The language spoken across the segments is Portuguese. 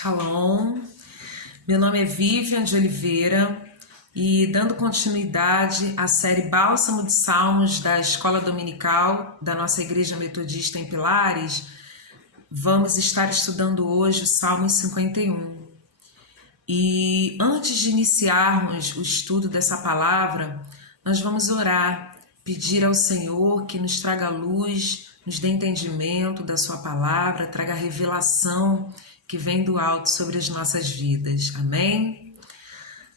Shalom, meu nome é Vivian de Oliveira e dando continuidade à série Bálsamo de Salmos da Escola Dominical da nossa Igreja Metodista em Pilares, vamos estar estudando hoje o Salmo 51. E antes de iniciarmos o estudo dessa palavra, nós vamos orar, pedir ao Senhor que nos traga luz, nos dê entendimento da sua palavra, traga revelação que vem do alto sobre as nossas vidas. Amém?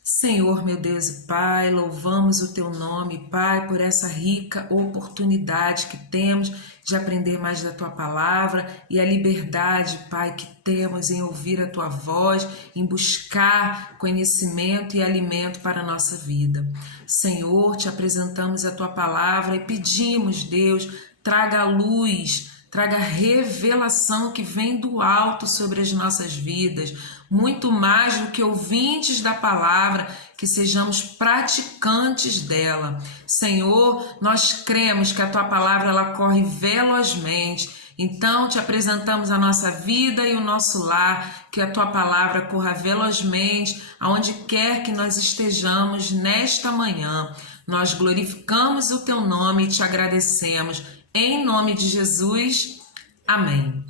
Senhor, meu Deus e Pai, louvamos o Teu nome, Pai, por essa rica oportunidade que temos de aprender mais da Tua palavra e a liberdade, Pai, que temos em ouvir a Tua voz, em buscar conhecimento e alimento para a nossa vida. Senhor, te apresentamos a Tua palavra e pedimos, Deus, traga luz, traga revelação que vem do alto sobre as nossas vidas, muito mais do que ouvintes da palavra, que sejamos praticantes dela. Senhor, nós cremos que a Tua palavra ela corre velozmente, então te apresentamos a nossa vida e o nosso lar, que a Tua palavra corra velozmente, aonde quer que nós estejamos nesta manhã. Nós glorificamos o Teu nome e te agradecemos. Em nome de Jesus, amém.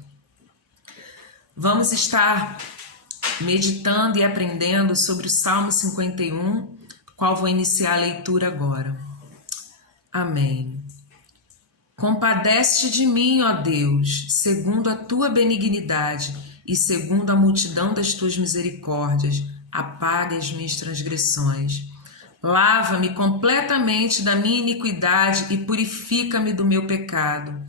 Vamos estar meditando e aprendendo sobre o Salmo 51, qual vou iniciar a leitura agora. Amém. Compadece-te de mim, ó Deus, segundo a tua benignidade e segundo a multidão das tuas misericórdias, apaga as minhas transgressões. Lava-me completamente da minha iniquidade e purifica-me do meu pecado,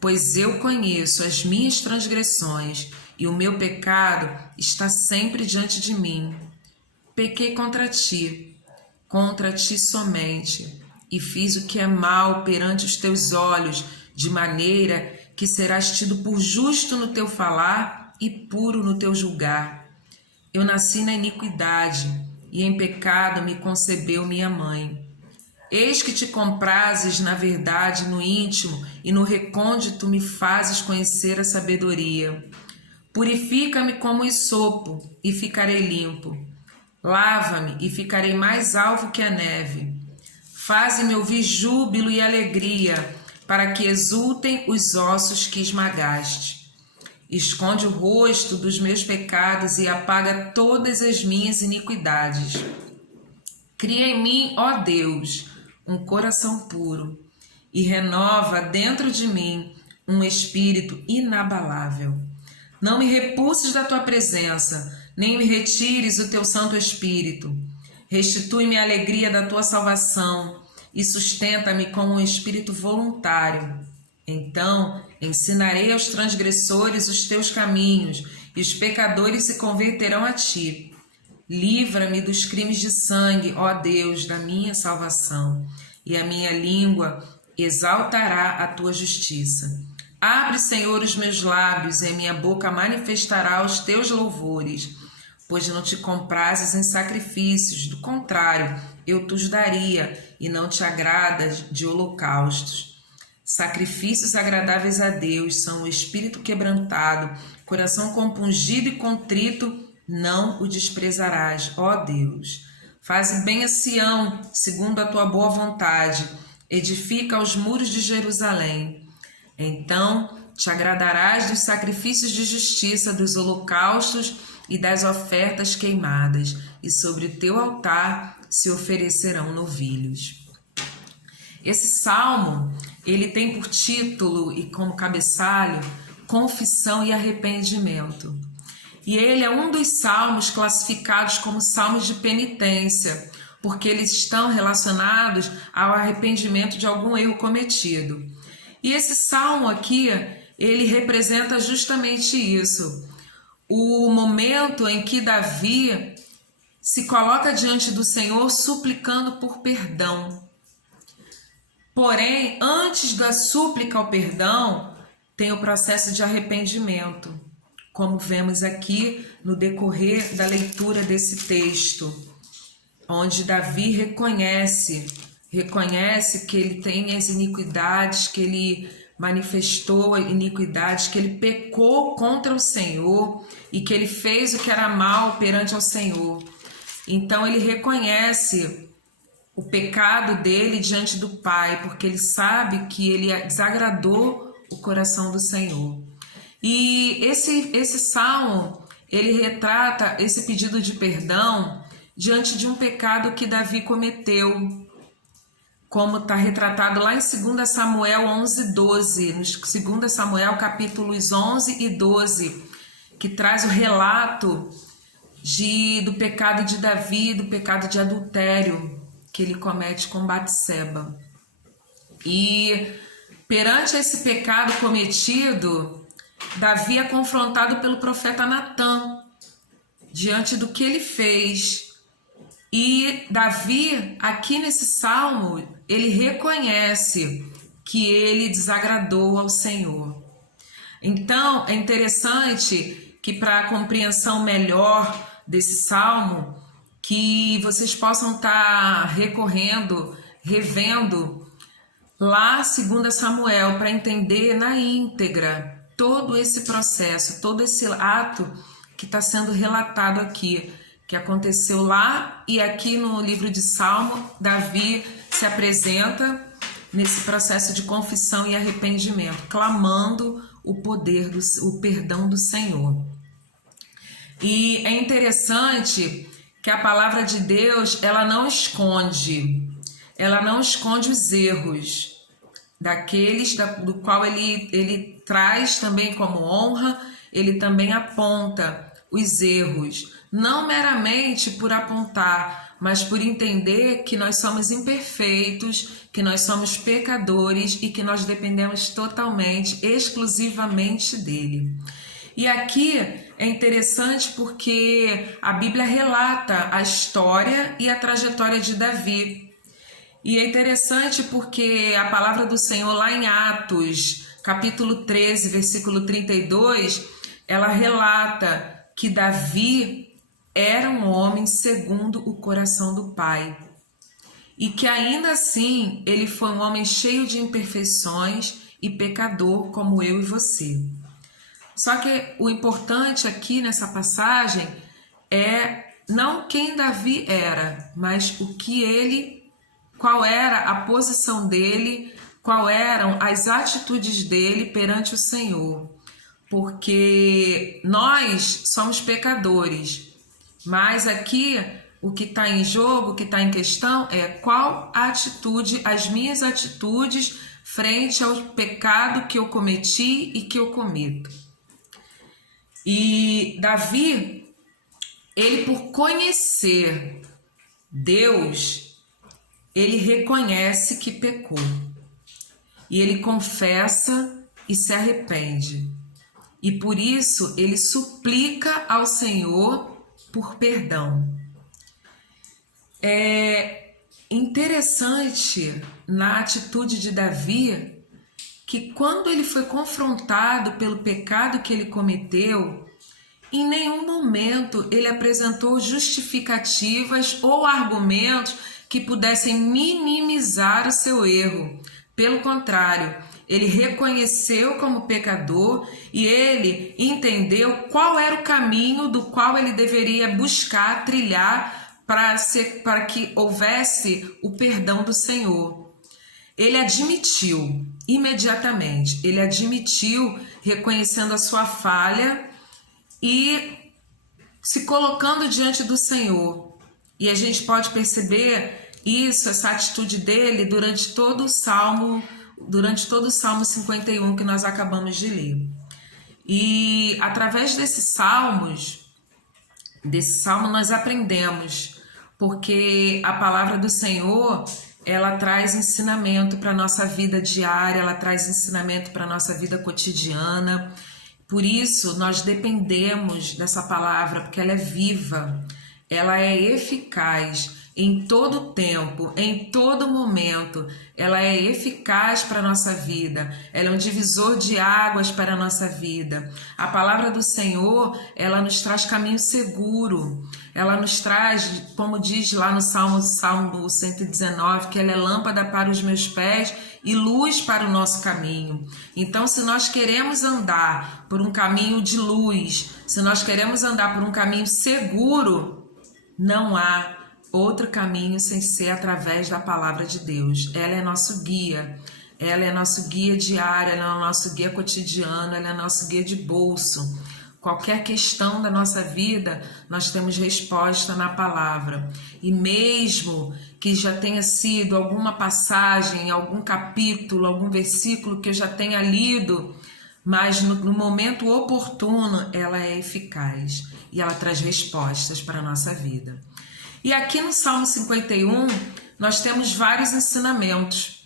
pois eu conheço as minhas transgressões e o meu pecado está sempre diante de mim. Pequei contra ti somente, e fiz o que é mal perante os teus olhos, de maneira que serás tido por justo no teu falar e puro no teu julgar. Eu nasci na iniquidade, e em pecado me concebeu minha mãe. Eis que te comprazes na verdade no íntimo, e no recôndito me fazes conhecer a sabedoria. Purifica-me como hisopo, e ficarei limpo. Lava-me, e ficarei mais alvo que a neve. Faze-me ouvir júbilo e alegria, para que exultem os ossos que esmagaste. Esconde o rosto dos meus pecados e apaga todas as minhas iniquidades. Cria em mim, ó Deus, um coração puro e renova dentro de mim um espírito inabalável. Não me repulses da tua presença, nem me retires o teu Santo Espírito. Restitui-me a alegria da tua salvação e sustenta-me com um espírito voluntário. Então ensinarei aos transgressores os teus caminhos, e os pecadores se converterão a ti. Livra-me dos crimes de sangue, ó Deus, da minha salvação, e a minha língua exaltará a tua justiça. Abre, Senhor, os meus lábios, e a minha boca manifestará os teus louvores, pois não te comprazes em sacrifícios, do contrário, eu te daria, e não te agradas de holocaustos. Sacrifícios agradáveis a Deus são o espírito quebrantado, coração compungido e contrito, não o desprezarás, ó Deus. Faze bem a Sião, segundo a tua boa vontade, edifica os muros de Jerusalém. Então te agradarás dos sacrifícios de justiça, dos holocaustos e das ofertas queimadas, e sobre o teu altar se oferecerão novilhos. Esse salmo, ele tem por título e como cabeçalho, confissão e arrependimento. E ele é um dos salmos classificados como salmos de penitência, porque eles estão relacionados ao arrependimento de algum erro cometido. E esse salmo aqui, ele representa justamente isso. O momento em que Davi se coloca diante do Senhor suplicando por perdão. Porém, antes da súplica ao perdão, tem o processo de arrependimento, como vemos aqui no decorrer da leitura desse texto, onde Davi reconhece que ele tem as iniquidades, que ele manifestou iniquidades, que ele pecou contra o Senhor e que ele fez o que era mal perante ao Senhor. Então ele reconhece o pecado dele diante do Pai, porque ele sabe que ele desagradou o coração do Senhor. E esse salmo, ele retrata esse pedido de perdão diante de um pecado que Davi cometeu, como está retratado lá em 2 Samuel 11:12, no 2 Samuel capítulos 11 e 12, que traz o relato do pecado de Davi, do pecado de adultério que ele comete com Batseba. E perante esse pecado cometido, Davi é confrontado pelo profeta Natã, diante do que ele fez. E Davi, aqui nesse salmo, ele reconhece que ele desagradou ao Senhor. Então, é interessante que, para a compreensão melhor desse salmo, que vocês possam estar recorrendo, revendo lá 2 Samuel, para entender na íntegra todo esse processo, todo esse ato que está sendo relatado aqui, que aconteceu lá. E aqui no livro de Salmo, Davi se apresenta nesse processo de confissão e arrependimento, clamando o perdão do Senhor. E é interessante que a palavra de Deus, ela não esconde os erros daqueles do qual ele traz também como honra, ele também aponta os erros, não meramente por apontar, mas por entender que nós somos imperfeitos, que nós somos pecadores e que nós dependemos totalmente, exclusivamente dele. E aqui é interessante porque a Bíblia relata a história e a trajetória de Davi. E é interessante porque a palavra do Senhor lá em Atos, capítulo 13, versículo 32, ela relata que Davi era um homem segundo o coração do Pai. E que ainda assim ele foi um homem cheio de imperfeições e pecador como eu e você. Só que o importante aqui nessa passagem é não quem Davi era, mas qual era a posição dele, qual eram as atitudes dele perante o Senhor. Porque nós somos pecadores, mas aqui o que está em jogo, o que está em questão é qual a atitude, as minhas atitudes frente ao pecado que eu cometi e que eu cometo. E Davi, ele por conhecer Deus, ele reconhece que pecou. E ele confessa e se arrepende. E por isso ele suplica ao Senhor por perdão. É interessante na atitude de Davi que quando ele foi confrontado pelo pecado que ele cometeu, em nenhum momento ele apresentou justificativas ou argumentos que pudessem minimizar o seu erro. Pelo contrário, ele reconheceu como pecador e ele entendeu qual era o caminho do qual ele deveria buscar, trilhar para que houvesse o perdão do Senhor. Ele admitiu imediatamente, reconhecendo a sua falha e se colocando diante do Senhor. E a gente pode perceber isso, essa atitude dele durante todo o Salmo 51 que nós acabamos de ler. E através desse salmo nós aprendemos, porque a palavra do Senhor, ela traz ensinamento para a nossa vida diária, ela traz ensinamento para a nossa vida cotidiana. Por isso, nós dependemos dessa palavra, porque ela é viva, ela é eficaz em todo tempo, em todo momento. Ela é eficaz para a nossa vida, ela é um divisor de águas para a nossa vida. A palavra do Senhor, ela nos traz caminho seguro, ela nos traz, como diz lá no Salmo 119, que ela é lâmpada para os meus pés e luz para o nosso caminho. Então, se nós queremos andar por um caminho de luz, se nós queremos andar por um caminho seguro, não há outro caminho sem ser através da palavra de Deus. Ela é nosso guia, ela é nosso guia diário, ela é nosso guia cotidiano, ela é nosso guia de bolso. Qualquer questão da nossa vida, nós temos resposta na palavra. E mesmo que já tenha sido alguma passagem, algum capítulo, algum versículo que eu já tenha lido, mas no momento oportuno ela é eficaz e ela traz respostas para a nossa vida. E aqui no Salmo 51, nós temos vários ensinamentos.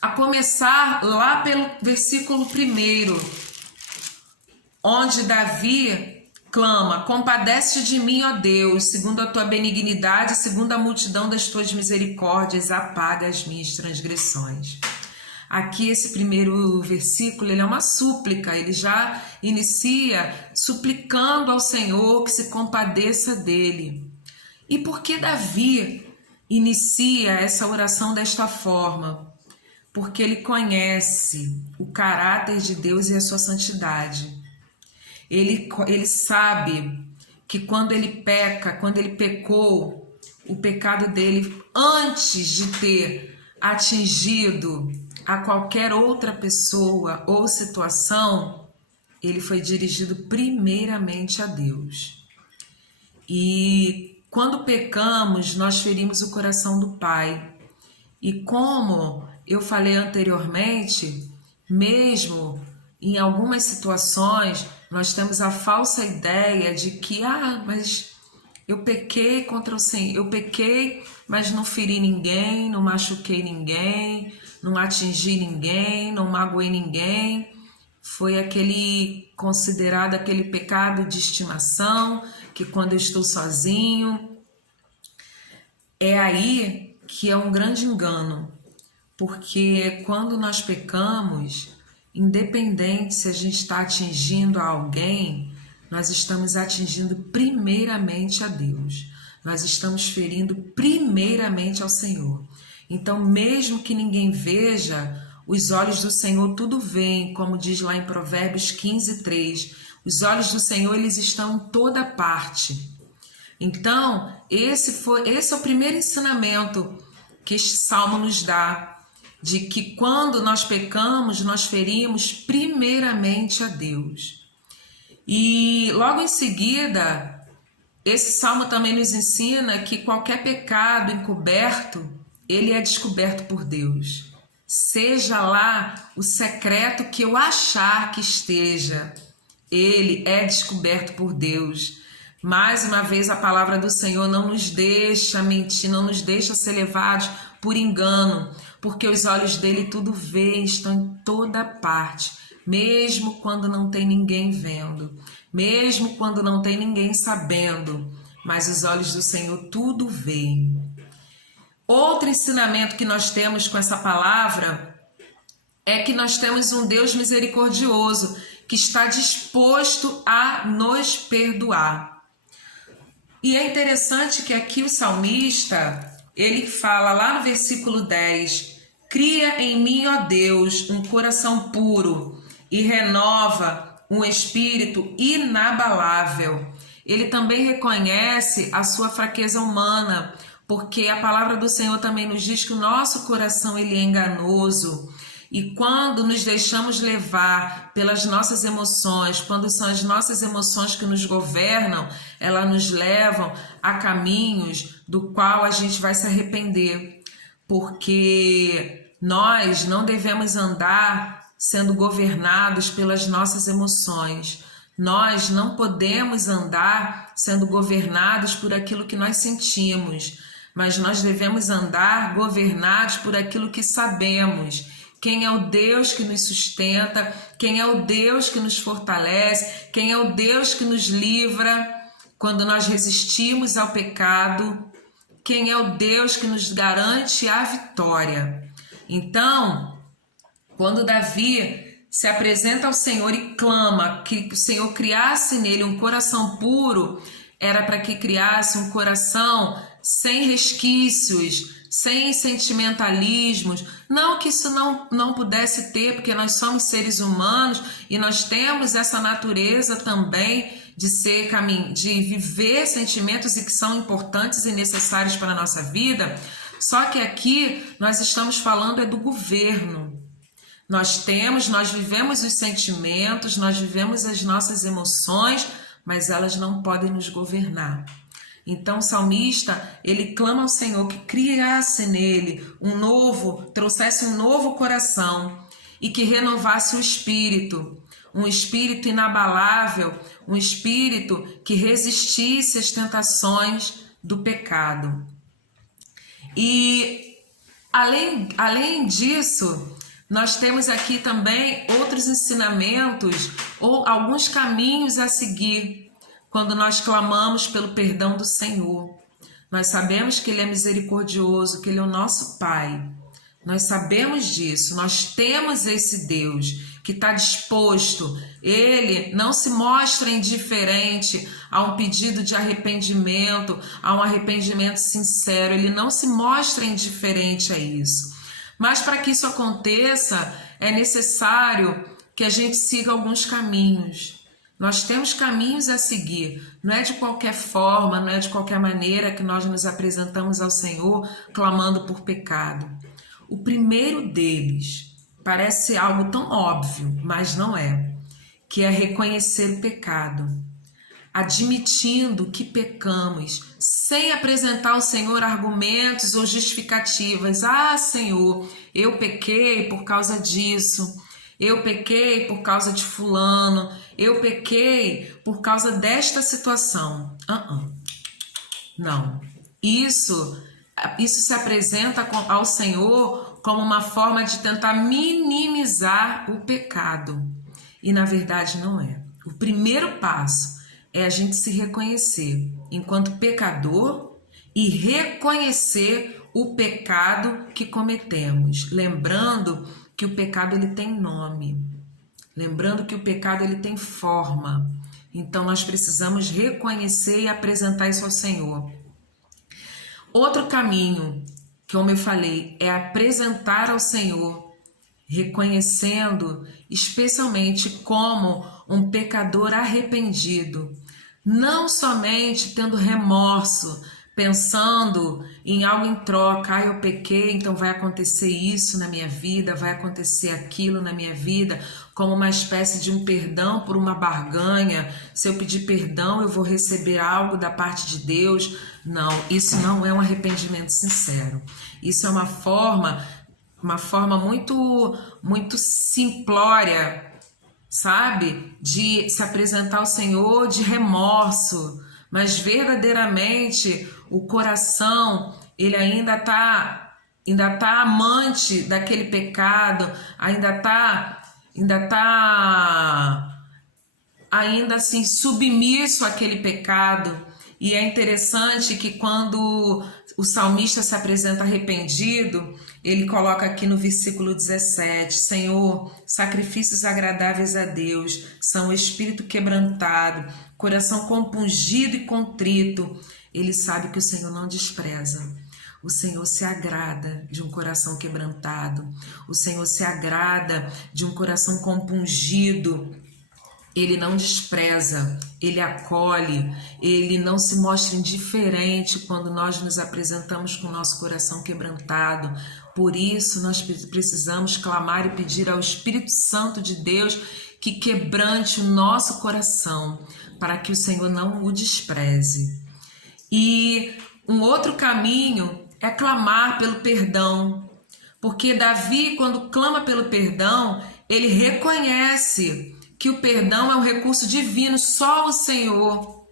A começar lá pelo versículo 1, onde Davi clama: compadece de mim, ó Deus, segundo a tua benignidade, segundo a multidão das tuas misericórdias, apaga as minhas transgressões. Aqui esse primeiro versículo, ele é uma súplica, ele já inicia suplicando ao Senhor que se compadeça dele. E por que Davi inicia essa oração desta forma? Porque ele conhece o caráter de Deus e a sua santidade. Ele sabe que quando ele peca, quando ele pecou, o pecado dele, antes de ter atingido a qualquer outra pessoa ou situação, ele foi dirigido primeiramente a Deus. E quando pecamos, nós ferimos o coração do Pai. E como eu falei anteriormente, mesmo em algumas situações, nós temos a falsa ideia de que, mas eu pequei contra o Senhor, eu pequei, mas não feri ninguém, não machuquei ninguém, não atingi ninguém, não magoei ninguém. Foi considerado aquele pecado de estimação, que quando eu estou sozinho. É aí que é um grande engano, porque quando nós pecamos, independente se a gente está atingindo a alguém, nós estamos atingindo primeiramente a Deus, nós estamos ferindo primeiramente ao Senhor. Então, mesmo que ninguém veja, os olhos do Senhor tudo veem, como diz lá em Provérbios 15:3. Os olhos do Senhor, eles estão em toda parte. Então, esse é o primeiro ensinamento que este salmo nos dá, de que quando nós pecamos, nós ferimos primeiramente a Deus. E logo em seguida, esse salmo também nos ensina que qualquer pecado encoberto, ele é descoberto por Deus. Seja lá o secreto que eu achar que esteja, ele é descoberto por Deus. Mais uma vez, a palavra do Senhor não nos deixa mentir, não nos deixa ser levados por engano, porque os olhos dele tudo veem, estão em toda parte, mesmo quando não tem ninguém vendo, mesmo quando não tem ninguém sabendo, mas os olhos do Senhor tudo veem. Outro ensinamento que nós temos com essa palavra é que nós temos um Deus misericordioso que está disposto a nos perdoar. E é interessante que aqui o salmista, ele fala lá no versículo 10, cria em mim, ó Deus, um coração puro e renova um espírito inabalável. Ele também reconhece a sua fraqueza humana, porque a palavra do Senhor também nos diz que o nosso coração ele é enganoso. E quando nos deixamos levar pelas nossas emoções, quando são as nossas emoções que nos governam, elas nos levam a caminhos do qual a gente vai se arrepender. Porque nós não devemos andar sendo governados pelas nossas emoções. Nós não podemos andar sendo governados por aquilo que nós sentimos, mas nós devemos andar governados por aquilo que sabemos. Quem é o Deus que nos sustenta, quem é o Deus que nos fortalece, quem é o Deus que nos livra quando nós resistimos ao pecado. quem é o Deus que nos garante a vitória. Então, quando Davi se apresenta ao Senhor e clama que o Senhor criasse nele um coração puro, era para que criasse um coração sem resquícios, sem sentimentalismos. Não que isso não pudesse ter, porque nós somos seres humanos e nós temos essa natureza também de viver sentimentos e que são importantes e necessários para a nossa vida. Só que aqui nós estamos falando do governo. Nós vivemos os sentimentos, nós vivemos as nossas emoções, mas elas não podem nos governar. Então o salmista, ele clama ao Senhor que criasse nele trouxesse um novo coração e que renovasse o espírito, um espírito inabalável, um espírito que resistisse às tentações do pecado. E além disso, nós temos aqui também outros ensinamentos ou alguns caminhos a seguir quando nós clamamos pelo perdão do Senhor. Nós sabemos que Ele é misericordioso, que Ele é o nosso Pai. Nós sabemos disso, nós temos esse Deus que está disposto. Ele não se mostra indiferente a um pedido de arrependimento, a um arrependimento sincero. Ele não se mostra indiferente a isso. Mas para que isso aconteça, é necessário que a gente siga alguns caminhos. Nós temos caminhos a seguir. Não é de qualquer forma, não é de qualquer maneira que nós nos apresentamos ao Senhor clamando por pecado. O primeiro deles parece algo tão óbvio, mas não é, que é reconhecer o pecado, admitindo que pecamos, sem apresentar ao Senhor argumentos ou justificativas. Ah, Senhor, eu pequei por causa disso, eu pequei por causa de fulano, eu pequei por causa desta situação. Não, isso se apresenta ao Senhor como uma forma de tentar minimizar o pecado. E na verdade não é. O primeiro passo é a gente se reconhecer enquanto pecador e reconhecer o pecado que cometemos. Lembrando que o pecado ele tem nome. Lembrando que o pecado ele tem forma. Então nós precisamos reconhecer e apresentar isso ao Senhor. Outro caminho, como eu falei, é apresentar ao Senhor, reconhecendo especialmente como um pecador arrependido, não somente tendo remorso, pensando em algo em troca. Eu pequei, então vai acontecer isso na minha vida, vai acontecer aquilo na minha vida, como uma espécie de um perdão por uma barganha. Se eu pedir perdão, eu vou receber algo da parte de Deus. Não, isso não é um arrependimento sincero. Isso é uma forma muito simplória, sabe? De se apresentar ao Senhor de remorso, mas verdadeiramente o coração, ele ainda tá amante daquele pecado, ainda assim submisso àquele pecado. E é interessante que quando o salmista se apresenta arrependido, ele coloca aqui no versículo 17, Senhor, sacrifícios agradáveis a Deus são o espírito quebrantado, coração compungido e contrito. Ele sabe que o Senhor não despreza. O Senhor se agrada de um coração quebrantado. O Senhor se agrada de um coração compungido. Ele não despreza, ele acolhe, ele não se mostra indiferente quando nós nos apresentamos com o nosso coração quebrantado. Por isso, nós precisamos clamar e pedir ao Espírito Santo de Deus que quebrante o nosso coração, para que o Senhor não o despreze. E um outro caminho é clamar pelo perdão, porque Davi, quando clama pelo perdão, ele reconhece que o perdão é um recurso divino. Só o Senhor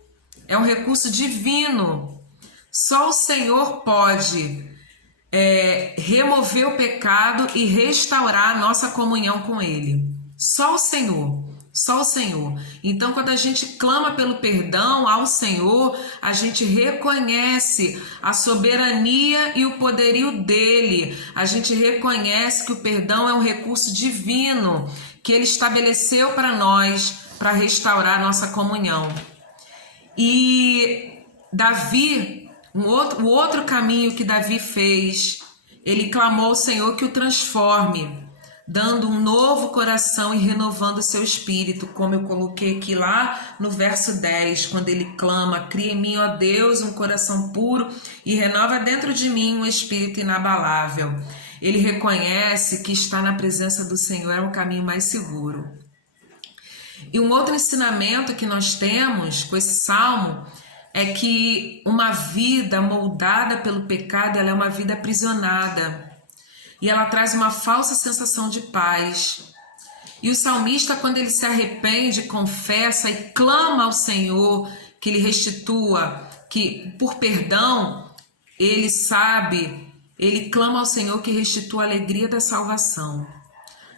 é um recurso divino. Só o Senhor pode remover o pecado e restaurar a nossa comunhão com Ele. Só o Senhor. Só o Senhor. Então, quando a gente clama pelo perdão ao Senhor, a gente reconhece a soberania e o poderio dele. A gente reconhece que o perdão é um recurso divino que ele estabeleceu para nós, para restaurar nossa comunhão. E Davi, o outro caminho que Davi fez, ele clamou ao Senhor que o transforme, dando um novo coração e renovando o seu espírito, como eu coloquei aqui lá no verso 10, quando ele clama: cria em mim, ó Deus, um coração puro e renova dentro de mim um espírito inabalável. Ele reconhece que estar na presença do Senhor é um caminho mais seguro. E um outro ensinamento que nós temos com esse salmo é que uma vida moldada pelo pecado, ela é uma vida aprisionada. E ela traz uma falsa sensação de paz. E o salmista, quando ele se arrepende, confessa e clama ao Senhor que lhe restitua, que por perdão, ele clama ao Senhor que restitua a alegria da salvação.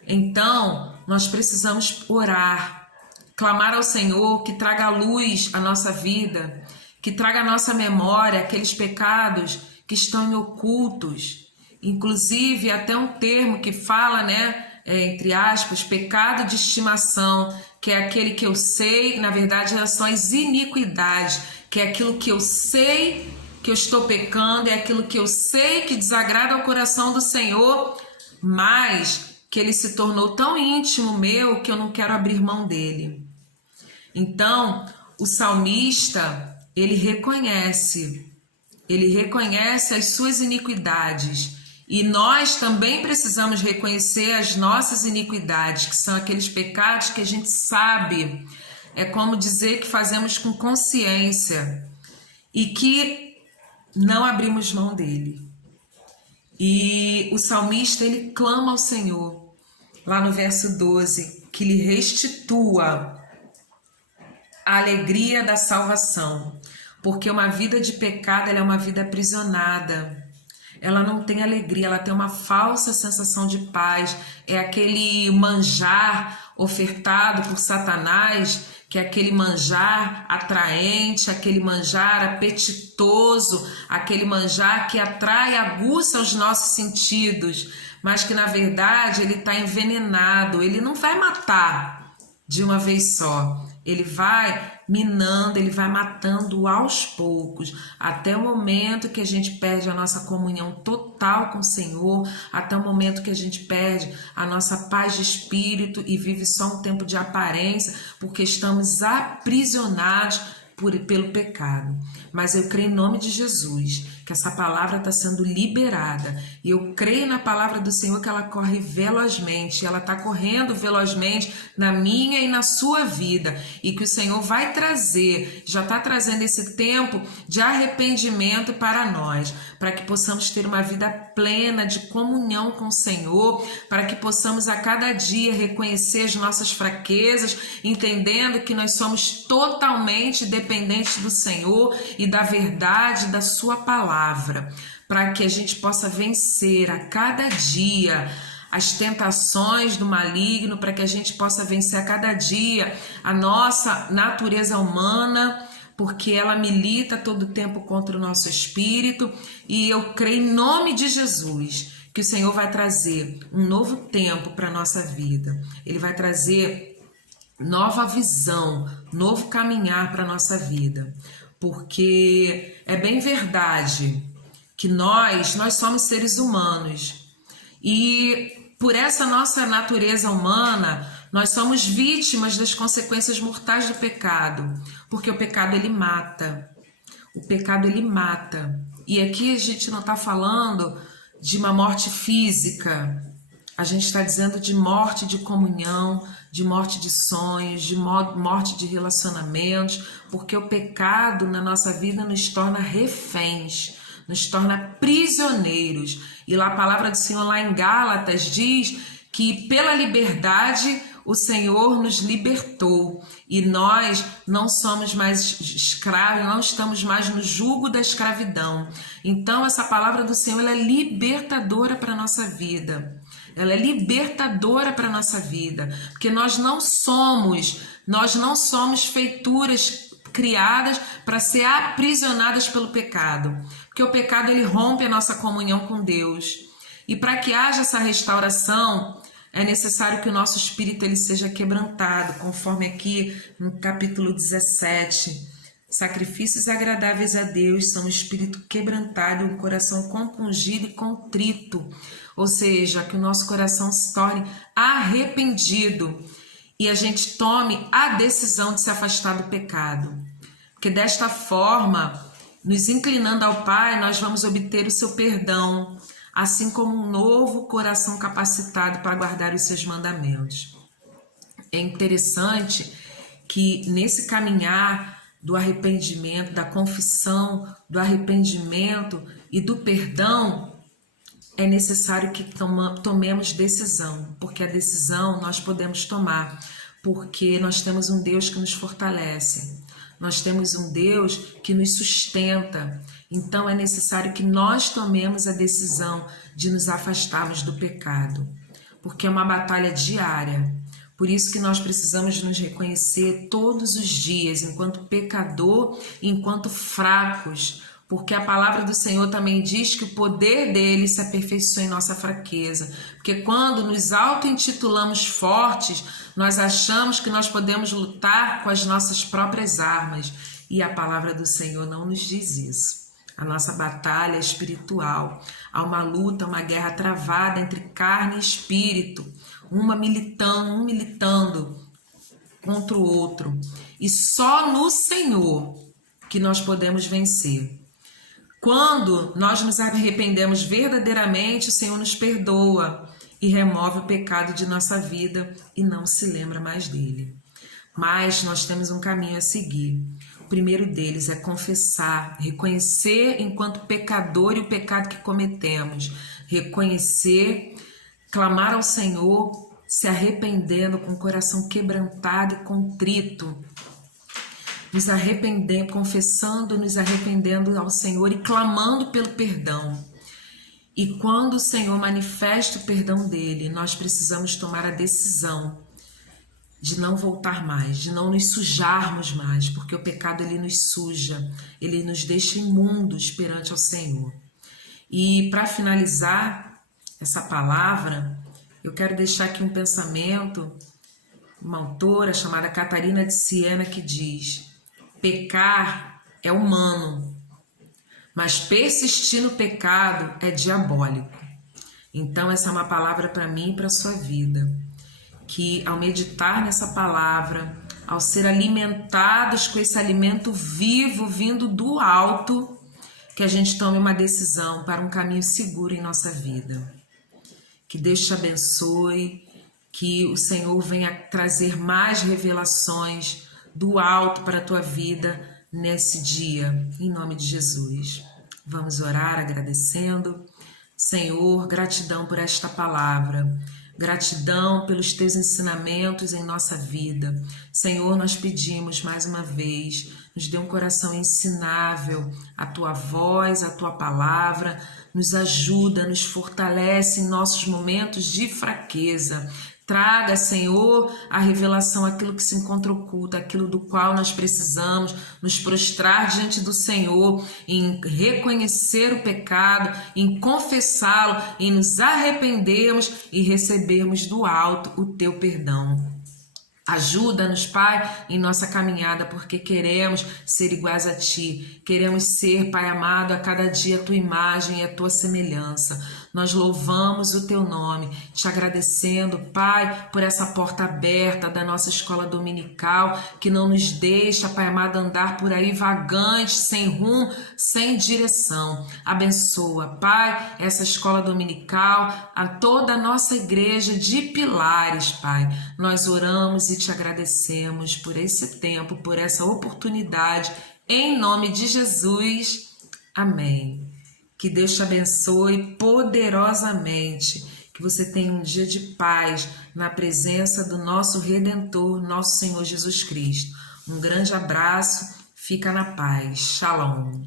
Então, nós precisamos orar, clamar ao Senhor que traga à luz a nossa vida, que traga à nossa memória aqueles pecados que estão ocultos. Inclusive, até um termo que fala, entre aspas, pecado de estimação, que é aquele que eu sei, na verdade, são as iniquidades, que é aquilo que eu sei que eu estou pecando, é aquilo que eu sei que desagrada ao coração do Senhor, mas que ele se tornou tão íntimo meu que eu não quero abrir mão dele. Então, o salmista, ele reconhece as suas iniquidades. E nós também precisamos reconhecer as nossas iniquidades, que são aqueles pecados que a gente sabe, é como dizer que fazemos com consciência e que não abrimos mão dele. E o salmista, ele clama ao Senhor, lá no verso 12, que lhe restitua a alegria da salvação, porque uma vida de pecado, ela é uma vida aprisionada. Ela não tem alegria, ela tem uma falsa sensação de paz. É aquele manjar ofertado por Satanás, que é aquele manjar atraente, aquele manjar apetitoso, aquele manjar que atrai, aguça os nossos sentidos, mas que na verdade ele está envenenado. Ele não vai matar de uma vez só. Ele vai minando, ele vai matando aos poucos, até o momento que a gente perde a nossa comunhão total com o Senhor, até o momento que a gente perde a nossa paz de espírito e vive só um tempo de aparência, porque estamos aprisionados pelo pecado. Mas eu creio em nome de Jesus que essa palavra está sendo liberada, e eu creio na palavra do Senhor que ela corre velozmente, ela está correndo velozmente na minha e na sua vida, e que o Senhor vai trazer, já está trazendo esse tempo de arrependimento para nós, para que possamos ter uma vida plena de comunhão com o Senhor, para que possamos a cada dia reconhecer as nossas fraquezas, entendendo que nós somos totalmente dependentes do Senhor e da verdade da sua palavra, para que a gente possa vencer a cada dia as tentações do maligno, para que a gente possa vencer a cada dia a nossa natureza humana, porque ela milita todo o tempo contra o nosso espírito. E eu creio em nome de Jesus que o Senhor vai trazer um novo tempo para a nossa vida. Ele vai trazer nova visão, novo caminhar para a nossa vida. Porque é bem verdade que nós somos seres humanos. E por essa nossa natureza humana, nós somos vítimas das consequências mortais do pecado. Porque o pecado, ele mata. O pecado, ele mata. E aqui a gente não está falando de uma morte física. A gente está dizendo de morte de comunhão, de morte de sonhos, de morte de relacionamentos, porque o pecado na nossa vida nos torna reféns, nos torna prisioneiros. E lá a palavra do Senhor, lá em Gálatas, diz que pela liberdade o Senhor nos libertou e nós não somos mais escravos, não estamos mais no jugo da escravidão. Então essa palavra do Senhor, ela é libertadora para a nossa vida. ela é libertadora para a nossa vida, porque nós não somos feituras criadas para ser aprisionadas pelo pecado, porque o pecado ele rompe a nossa comunhão com Deus, e para que haja essa restauração é necessário que o nosso espírito ele seja quebrantado, conforme aqui no capítulo 17. Sacrifícios agradáveis a Deus são o espírito quebrantado e o coração compungido e contrito, ou seja, que o nosso coração se torne arrependido e a gente tome a decisão de se afastar do pecado, porque desta forma, nos inclinando ao Pai, nós vamos obter o seu perdão, assim como um novo coração capacitado para guardar os seus mandamentos. É interessante que nesse caminhar do arrependimento, da confissão, do arrependimento e do perdão, é necessário que tomemos decisão, porque a decisão nós podemos tomar, porque nós temos um Deus que nos fortalece, nós temos um Deus que nos sustenta, então é necessário que nós tomemos a decisão de nos afastarmos do pecado, porque é uma batalha diária. Por isso que nós precisamos nos reconhecer todos os dias, enquanto pecador, enquanto fracos, porque a palavra do Senhor também diz que o poder dele se aperfeiçoa em nossa fraqueza. Porque quando nos auto-intitulamos fortes, nós achamos que nós podemos lutar com as nossas próprias armas. E a palavra do Senhor não nos diz isso. A nossa batalha é espiritual. Há uma luta, uma guerra travada entre carne e espírito. Um militando contra o outro. E só no Senhor que nós podemos vencer. Quando nós nos arrependemos verdadeiramente, o Senhor nos perdoa e remove o pecado de nossa vida e não se lembra mais dele. Mas nós temos um caminho a seguir. O primeiro deles é confessar, reconhecer enquanto pecador e o pecado que cometemos. Reconhecer, clamar ao Senhor, se arrependendo com o coração quebrantado e contrito. Nos arrependendo, confessando, nos arrependendo ao Senhor e clamando pelo perdão. E quando o Senhor manifesta o perdão dele, nós precisamos tomar a decisão de não voltar mais, de não nos sujarmos mais, porque o pecado ele nos suja, ele nos deixa imundos perante ao Senhor. E para finalizar essa palavra, eu quero deixar aqui um pensamento, uma autora chamada Catarina de Siena que diz: pecar é humano, mas persistir no pecado é diabólico. Então essa é uma palavra para mim e para a sua vida, que ao meditar nessa palavra, ao ser alimentados com esse alimento vivo vindo do alto, que a gente tome uma decisão para um caminho seguro em nossa vida. Que Deus te abençoe, que o Senhor venha trazer mais revelações do alto para a tua vida nesse dia, em nome de Jesus. Vamos orar agradecendo. Senhor, gratidão por esta palavra, gratidão pelos teus ensinamentos em nossa vida. Senhor, nós pedimos mais uma vez, nos dê um coração ensinável, a tua voz, a tua palavra, nos ajuda, nos fortalece em nossos momentos de fraqueza. Traga, Senhor, a revelação, aquilo que se encontra oculto, aquilo do qual nós precisamos nos prostrar diante do Senhor, em reconhecer o pecado, em confessá-lo, em nos arrependermos e recebermos do alto o teu perdão. Ajuda-nos, Pai, em nossa caminhada, porque queremos ser iguais a Ti. Queremos ser, Pai amado, a cada dia a Tua imagem e a Tua semelhança. Nós louvamos o Teu nome, te agradecendo, Pai, por essa porta aberta da nossa escola dominical, que não nos deixa, Pai amado, andar por aí vagantes, sem rumo, sem direção. Abençoa, Pai, essa escola dominical, a toda a nossa igreja de pilares, Pai. Nós oramos e te agradecemos por esse tempo, por essa oportunidade, em nome de Jesus. Amém. Que Deus te abençoe poderosamente, que você tenha um dia de paz na presença do nosso Redentor, nosso Senhor Jesus Cristo. Um grande abraço, fica na paz. Shalom.